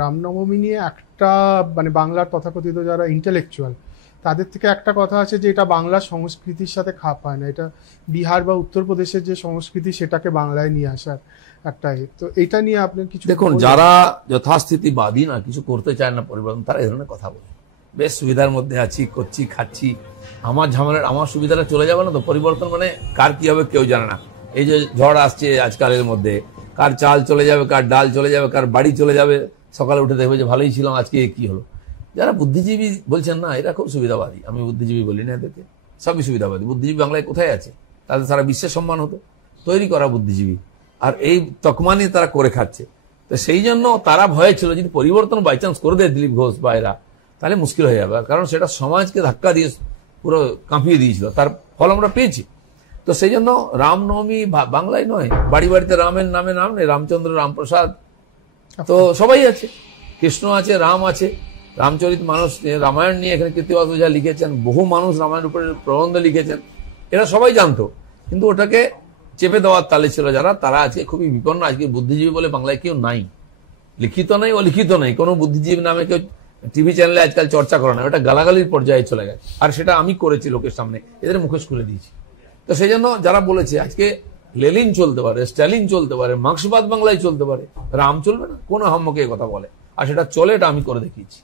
রামনবমী নিয়ে একটা মানে বাংলার তথাকথিত যারা ইন্টেলেকচুয়াল তাদের থেকে একটা কথা আছে যে এটা বাংলার সংস্কৃতির সাথে খাপ হয় না, এটা বিহার বা উত্তরপ্রদেশের যে সংস্কৃতি সেটাকে বাংলায় নিয়ে আসার একটা তো এটা নিয়ে আপনি কিছু দেখুন, যারা যথাস্থিতিবাদী না, কিছু করতে চায় না পরিবর্তন, তারা এই ধরনের কথা বলে। বেশ সুবিধার মধ্যে আছি, করছি, খাচ্ছি, আমার ঝামেলার আমার সুবিধাটা চলে যাবে না তো। পরিবর্তন মানে কার কি হবে কেউ জানে না। এই যে ঝড় আসছে আজকালের মধ্যে, কার চাল চলে যাবে, কার ডাল চলে যাবে, কার বাড়ি চলে যাবে, সকালে উঠে দেখবে যে ভালোই ছিলাম, আজকে কি হলো। যারা বুদ্ধিজীবী বলছেন না, এরা খুব সুবিধাবাদী। আমি বুদ্ধিজীবী বলি না এদেরকে, সবই সুবিধাবাদী। বুদ্ধিজীবী বাংলায় কোথায় আছে? তাদের সারা বিশ্বের সম্মান হতো, তৈরি করা বুদ্ধিজীবী। আর এই তকমা নিয়ে তারা করে খাচ্ছে। তো সেই জন্য তারা ভয়ে ছিল যদি পরিবর্তন বাই চান্স করে দেয় দিলীপ ঘোষ বা এরা, তাহলে মুশকিল হয়ে যাবে। কারণ সেটা সমাজকে ধাক্কা দিয়ে পুরো কাঁপিয়ে দিয়েছিল, তার ফল আমরা পেয়েছি। তো সেই জন্য রামনবমী বাংলায় নয়, বাড়ি বাড়িতে রামের নামে নাম নেই, রামচন্দ্র, রামপ্রসাদ, তো সবাই আছে, কৃষ্ণ আছে, রাম আছে, রামচরিত মানুষ, রামায়ণ নিয়ে এখানে কৃত্তিবাস ওঝা লিখেছেন, বহু মানুষ রামায়ণের উপরে প্রবন্ধ লিখেছেন, এরা সবাই জানতো। কিন্তু ওটাকে চেপে দেওয়ার তালে ছিল যারা, তারা আজকে খুবই বিপন্ন। আজকে বুদ্ধিজীবী বলে বাংলায় কেউ নাই, লিখিত নাই, অলিখিত নাই। কোনো বুদ্ধিজীবী নামে কেউ টিভি চ্যানেলে আজকাল চর্চা করে না, ওটা গালাগালির পর্যায়ে চলে গেছে। আর সেটা আমি করেছি লোকের সামনে, এদের মুখোশ খুলে দিয়েছি। তো সেই জন্য যারা বলেছে আজকে লেনিন চলতে পারে, স্ট্যালিন চলতে পারে, মার্ক্সবাদ বাংলায় চলতে পারে, রাম চলবে না, কোন হাম্মকে কথা বলে, আর সেটা চলে, এটা আমি করে দেখিয়েছি।